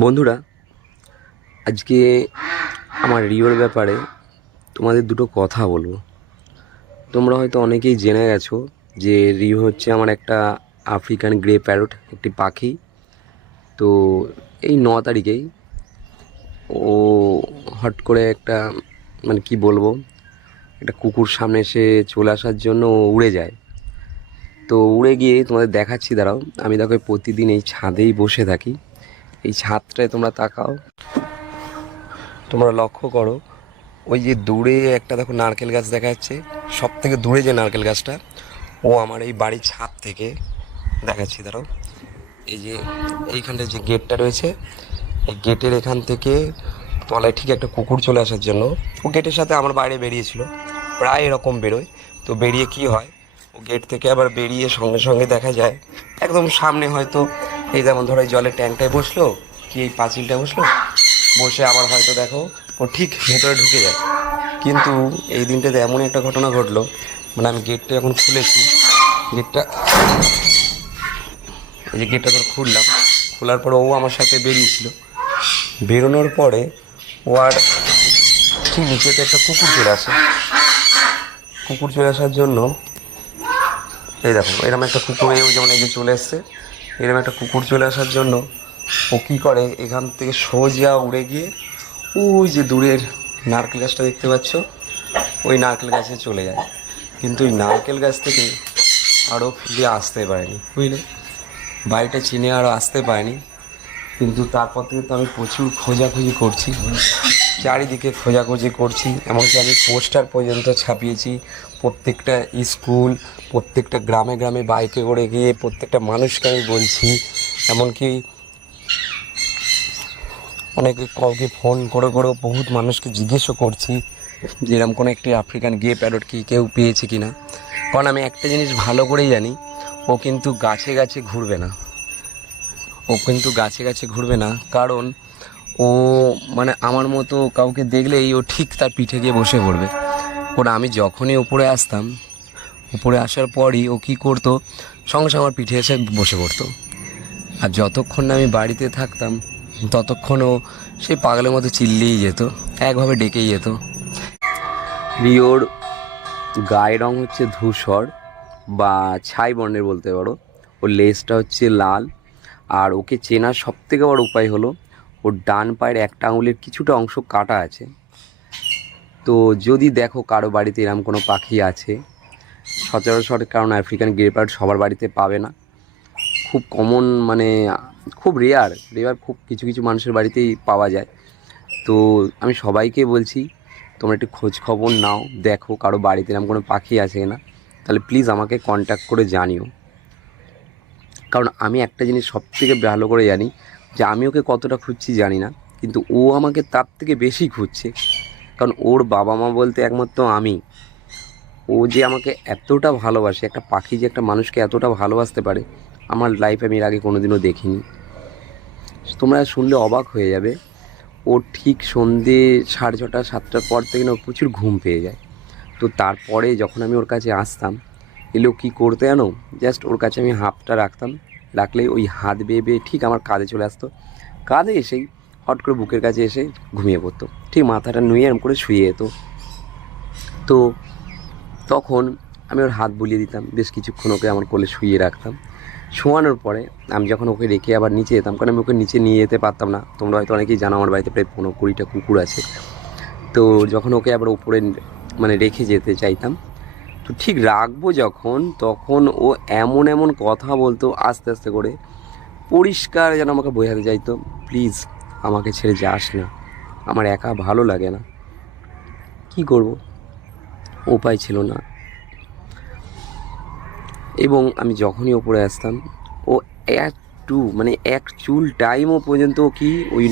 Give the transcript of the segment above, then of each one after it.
বন্ধুরা, আজকে আমার রিওর ব্যাপারে তোমাদের দুটো কথা বলব। তোমরা হয়তো অনেকেই জেনে গেছো যে রিও হচ্ছে আমার একটা আফ্রিকান গ্রে প্যারট, একটি পাখি। তো এই ন তারিখেই ও হট করে একটা মানে কি বলব, একটা কুকুর সামনে এসে চলে আসার জন্য উড়ে যায়। তো উড়ে গিয়ে তোমাদের দেখাচ্ছি, দাঁড়াও, আমি দেখো প্রতিদিন এই ছাদেই বসে থাকি। এই ছাদটায় তোমরা তাকাও। তোমরা লক্ষ্য করো, ওই যে দূরে একটা দেখো নারকেল গাছ দেখা যাচ্ছে সব থেকে দূরে যে নারকেল গাছটা, ও আমার এই বাড়ির ছাদ থেকে দেখাচ্ছি, দাঁড়াও। এই যে এইখানটা যে গেটটা রয়েছে, এই গেটের এখান থেকে তলায় ঠিক একটা কুকুর চলে আসার জন্য, ও গেটের সাথে আমার বাইরে বেরিয়েছিল, প্রায় এরকম বেরোয়। তো বেরিয়ে কি হয়, ও গেট থেকে আবার বেরিয়ে সঙ্গে সঙ্গে দেখা যায়, একদম সামনে হয়তো এই যেমন ধরো এই জলের ট্যাঙ্কটায় বসল, কি এই পাঁচিলটায় বসল? বসে আবার হয়তো দেখো, ও ঠিক ভেতরে ঢুকে যায়। কিন্তু এই দিনটাতে এমনই একটা ঘটনা ঘটলো মানে আমি গেটটা যখন খুলেছি, গেটটা, এই যে গেটটা ধর খুললাম, খোলার পরে ও আমার সাথে বেরিয়েছিল। বেরোনোর পরে ও আর ঠিক নিচেতে একটা কুকুর চলে আসে। কুকুর চলে আসার জন্য, এই দেখো এরকম একটা কুকুর যেমন এই যে চলে এসছে এরকম একটা কুকুর চলে আসার জন্য ও কী করে? এখান থেকে সোজা উড়ে গিয়ে ওই যে দূরের নারকেল গাছটা দেখতে পাচ্ছ, ওই নারকেল গাছে চলে যায়। কিন্তু ওই নারকেল গাছ থেকে আরও ফিরে আসতে পারেনি, বুঝলে? বাড়িটা চিনে আরও আসতে পারেনি। কিন্তু তারপর থেকে তো আমি প্রচুর খোঁজাখুঁজি করছি। চারিদিকে খোঁজাখুঁজি করছি, এমনকি আমি পোস্টার পর্যন্ত ছাপিয়েছি। প্রত্যেকটা স্কুল, প্রত্যেকটা গ্রামে গ্রামে বাইকে করে গিয়ে প্রত্যেকটা মানুষকে আমি বলছি, এমনকি অনেকে কাউকে ফোন করে করে বহুত মানুষকে জিজ্ঞেসও করছি যে এরকম কোনো একটি আফ্রিকান গে প্যারট কি কেউ পেয়েছে কি না কারণ আমি একটা জিনিস ভালো করেই জানি, ও কিন্তু গাছে গাছে ঘুরবে না। ও কিন্তু গাছে গাছে ঘুরবে না, কারণ ও মানে আমার মতো কাউকে দেখলেই ও ঠিক তার পিঠে গিয়ে বসে পড়বে। ওরা আমি যখনই উপরে আসতাম, উপরে আসার পরই ও কী করতো, সঙ্গে সঙ্গে আমার পিঠে এসে বসে পড়তো। আর যতক্ষণ না আমি বাড়িতে থাকতাম, ততক্ষণ ও সেই পাগলের মতো চিল্লিয়েই যেত, একভাবে ডেকেই যেত। রিওর গায়ের রং হচ্ছে ধূসর বা ছাই বর্ণের বলতে পারো। ওর লেজটা হচ্ছে লাল। আর ওকে চেনার সব থেকে বড় উপায় হলো ওর ডান পায়ের একটা আঙুলের কিছুটা অংশ কাটা আছে। তো যদি দেখো কারও বাড়িতে এরম কোনো পাখি আছে, সচরাচর কারণ আফ্রিকান গ্রেপার্ড সবার বাড়িতে পাবে না। খুব কমন মানে খুব রেয়ার রেয়ার খুব কিছু কিছু মানুষের বাড়িতেই পাওয়া যায়। তো আমি সবাইকে বলছি, তোমরা একটু খোঁজ খবর নাও, দেখো কারও বাড়িতে এরকম কোনো পাখি আছে না তাহলে প্লিজ আমাকে কন্ট্যাক্ট করে জানিও। কারণ আমি একটা জিনিস সব থেকে ভালো করে জানি যে আমি ওকে কতটা খুঁজছি জানি না, কিন্তু ও আমাকে তার থেকে বেশি খুঁজছে। কারণ ওর বাবা মা বলতে একমাত্র আমি। ও যে আমাকে এতটা ভালোবাসে, একটা পাখি যে একটা মানুষকে এতটা ভালোবাসতে পারে, আমার লাইফে আমি এর আগে কোনোদিনও দেখিনি। তোমরা শুনলে অবাক হয়ে যাবে, ও ঠিক সন্ধে সাড়ে ছটা, সাতটার পর থেকে না প্রচুর ঘুম পেয়ে যায়। তো তারপরে যখন আমি ওর কাছে আসতাম এলেও কী করতে জানো? জাস্ট ওর কাছে আমি হাফটা রাখতাম। রাখলেই ওই হাত বেয়ে বেয়ে ঠিক আমার কাঁধে চলে আসতো। কাঁধে এসেই হট করে বুকের কাছে এসে ঘুমিয়ে পড়তো। ঠিক মাথাটা নুয়ে এরম করে শুয়ে যেত। তো তখন আমি ওর হাত বুলিয়ে দিতাম, বেশ কিছুক্ষণ ওকে আমার কোলে শুয়ে রাখতাম। শোয়ানোর পরে আমি যখন ওকে রেখে আবার নিচে যেতাম, কারণ আমি ওকে নিচে নিয়ে যেতে পারতাম না। তোমরা হয়তো অনেকেই জানো আমার বাড়িতে প্রায় পনেরো কুড়িটা কুকুর আছে। তো যখন ওকে আবার উপরে মানে রেখে যেতে চাইতাম ঠিক রাখব যখন, তখন ও এমন এমন কথা বলতো আস্তে আস্তে করে, পরিষ্কার যেন আমাকে বোঝাতে চাইতো, প্লিজ আমাকে ছেড়ে যাস না, আমার একা ভালো লাগে না। কি করব? উপায় ছিল না। এবং আমি যখনই ওপরে আসতাম, ও একটু মানে এক চুল টাইমও পর্যন্ত কি ওই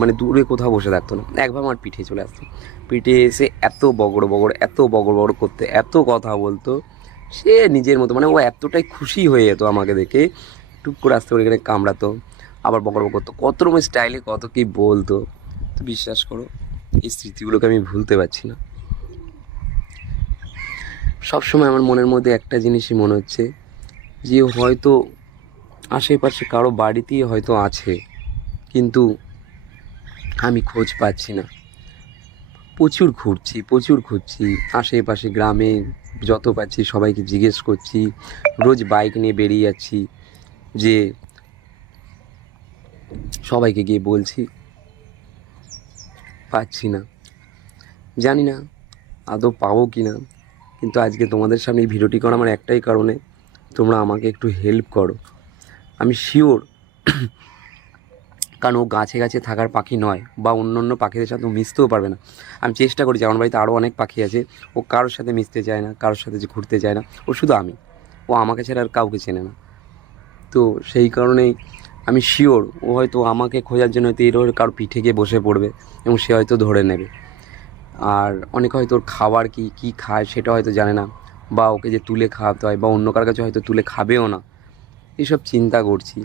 মানে দূরে কোথাও বসে থাকতো না। একবার আমার পিঠে চলে আসতো। পিঠে এসে এত বগড় বগড়, এত বগড় বগড় করতে, এত কথা বলতো। সে নিজের মতো মানে ও এতটাই খুশি হয়ে যেত আমাকে দেখে। টুক করে আসতে করে এখানে কামড়াতো, আবার বকর করতো। কত রকম স্টাইলে কত কি বলতো। তো বিশ্বাস করো, এই স্মৃতিগুলোকে আমি ভুলতে পারছি না। সবসময় আমার মনের মধ্যে একটা জিনিসই মনে হচ্ছে যে হয়তো আশেপাশে কারও বাড়িতেই হয়তো আছে, কিন্তু আমি খোঁজ পাচ্ছি না। প্রচুর ঘুরছি প্রচুর ঘুরছি। আশেপাশে গ্রামে যত পাচ্ছি, সবাইকে জিজ্ঞেস করছি। রোজ বাইক নিয়ে বেরিয়ে যাচ্ছি যে সবাইকে গিয়ে বলছি, পাচ্ছি না। জানি না আদৌ পাবো কি না, কিন্তু আজকে তোমাদের সামনে এই ভিডিওটি করা আমার একটাই কারণে তোমরা আমাকে একটু হেল্প করো। আমি শিওর কারণ ও গাছে গাছে থাকার পাখি নয় বা অন্য অন্য পাখিদের সাথে মিশতেও পারবে না। আমি চেষ্টা করি যে আমার বাড়িতে আরও অনেক পাখি আছে, ও কারোর সাথে মিশতে চায় না, কারোর সাথে যে ঘুরতে চায় না, ও শুধু আমি। ও আমাকে ছাড়া আর কাউকে চেনে না। তো সেই কারণেই আমি শিওর ও হয়তো আমাকে খোঁজার জন্য হয়তো এর কারোর পিঠে গিয়ে বসে পড়বে এবং সে হয়তো ধরে নেবে। আর অনেকে হয়তো ওর খাবার কি কি খায় সেটা হয়তো জানে না বা ওকে যে তুলে খাওয়াতে হয় বা অন্য কার কাছে হয়তো তুলে খাবেও না। এইসব চিন্তা করছি।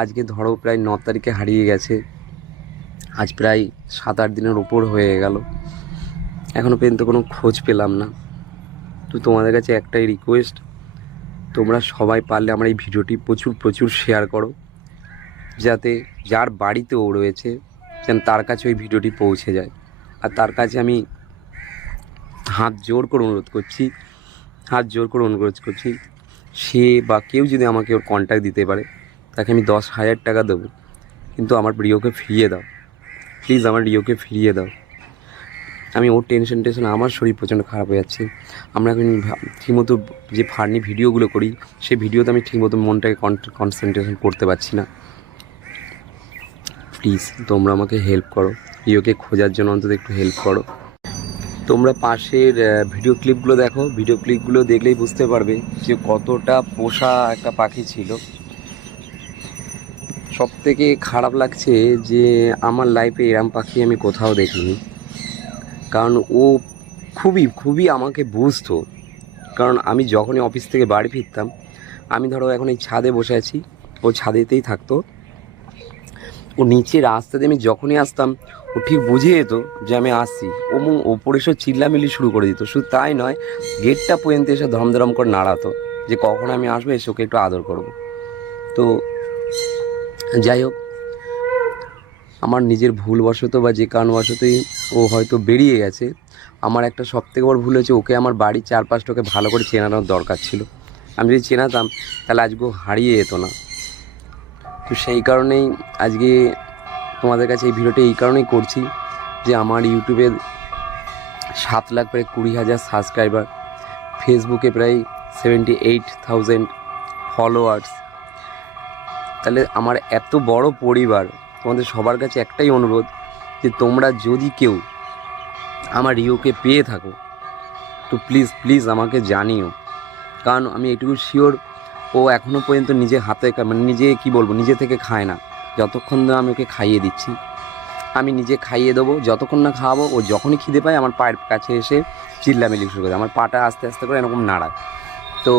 আজকে ধরো প্রায় ন তারিখে হারিয়ে গেছে। আজ প্রায় সাত আট দিনের ওপর হয়ে গেল। এখনও পর্যন্ত কোনো খোঁজ পেলাম না। তো তোমাদের কাছে একটাই রিকোয়েস্ট তোমরা সবাই পারলে আমার এই ভিডিওটি প্রচুর প্রচুর শেয়ার করো। যাতে যার বাড়িতে ও রয়েছে, যেন তার কাছে ওই ভিডিওটি পৌঁছে যায়। আর তার কাছে আমি হাত জোর করে অনুরোধ করছি, হাত জোর করে অনুরোধ করছি সে বা কেউ যদি আমাকে ওর কন্ট্যাক্ট দিতে পারে, তাকে আমি দশ হাজার টাকা দেবো। কিন্তু আমার রিওকে ফিরিয়ে দাও। প্লিজ আমার রিওকে ফিরিয়ে দাও। আমি ওর টেনশন টেনশন, আমার শরীর প্রচণ্ড খারাপ হয়ে যাচ্ছে। আমরা এখন ঠিকমতো যে ফার্নি ভিডিওগুলো করি, সেই ভিডিওতে আমি ঠিকমতো মনটাকে কনসেন্ট্রেশন করতে পারছি না। প্লিজ তোমরা আমাকে হেল্প করো। রিওকে খোঁজার জন্য অন্তত একটু হেল্প করো। তোমরা পাশের ভিডিও ক্লিপগুলো দেখো। ভিডিও ক্লিপগুলো দেখলেই বুঝতে পারবে যে কতটা পোষা একটা পাখি ছিল। সব থেকে খারাপ লাগছে যে আমার লাইফে এরম পাখি আমি কোথাও দেখিনি। কারণ ও খুবই খুবই আমাকে বুঝতো কারণ আমি যখনই অফিস থেকে বাড়ি ফিরতাম, আমি ধরো এখন এই ছাদে বসে আছি, ও ছাদেতেই থাকতো। ও নিচে রাস্তাতে আমি যখনই আসতাম, ও ঠিক বুঝে যেত যে আমি আসছি। ও ওপরে সব চিল্লামিল্লি শুরু করে দিত। শুধু তাই নয়, গেটটা পর্যন্ত এসে ধমধরম করে নাড়াতো যে কখন আমি আসব, এসে ওকে একটু আদর করব। তো যাই হোক, আমার নিজের ভুলবশত বা যে কারণবশতই ও হয়তো বেরিয়ে গেছে। আমার একটা সব থেকে বড় ভুল হয়েছে, ওকে আমার বাড়ির চারপাশটা ওকে ভালো করে চেনানোর দরকার ছিল। আমি যদি চেনাতাম, তাহলে আজকে হারিয়ে যেত না। তো সেই কারণেই আজকে তোমাদের কাছে এই ভিডিওটা এই কারণেই করছি যে আমার ইউটিউবে সাত লাখ প্রায় কুড়ি হাজার সাবস্ক্রাইবার ফেসবুকে প্রায় সেভেন্টি এইট থাউজেন্ড ফলোয়ার্স তাহলে আমার এত বড় পরিবার, তোমাদের সবার কাছে একটাই অনুরোধ যে তোমরা যদি কেউ আমার রিওকে পেয়ে থাকো, তো প্লিজ প্লিজ আমাকে জানিও। কারণ আমি এটুকু শিওর ও এখনও পর্যন্ত নিজে হাতে মানে নিজে কি বলব, নিজে থেকে খায় না। যতক্ষণ না আমি ওকে খাইয়ে দিচ্ছি, আমি নিজে খাইয়ে দেবো, যতক্ষণ না খাওয়াবো, ও যখনই খিদে পায় আমার পায়ের কাছে এসে চিল্লামিল্লি শুরু করে, আমার পাটা আস্তে আস্তে করে এরকম নাড়ায়। তো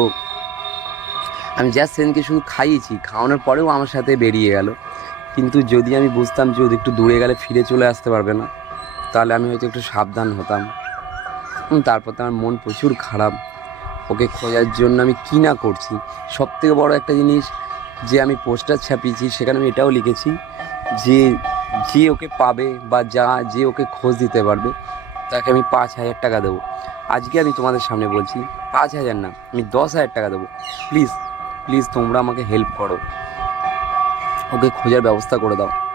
আমি জাস্ট সেদিনকে শুধু খাইয়েছি, খাওয়ানোর পরেও আমার সাথে বেরিয়ে গেল। কিন্তু যদি আমি বুঝতাম যে ওদের একটু দূরে গেলে ফিরে চলে আসতে পারবে না, তাহলে আমি হয়তো একটু সাবধান হতাম। তারপর তো আমার মন প্রচুর খারাপ। ওকে খোঁজার জন্য আমি কী না করছি। সব থেকে বড় একটা জিনিস যে আমি পোস্টার ছাপিয়েছি, সেখানে আমি এটাও লিখেছি যে যে ওকে পাবে বা যা, যে ওকে খোঁজ দিতে পারবে, তাকে আমি পাঁচ হাজার টাকা দেবো। আজকে আমি তোমাদের সামনে বলছি, পাঁচ হাজার না, আমি দশ হাজার টাকা দেবো। প্লিজ প্লিজ তোমরা আমাকে হেল্প করো। ওকে খোঁজার ব্যবস্থা করে দাও।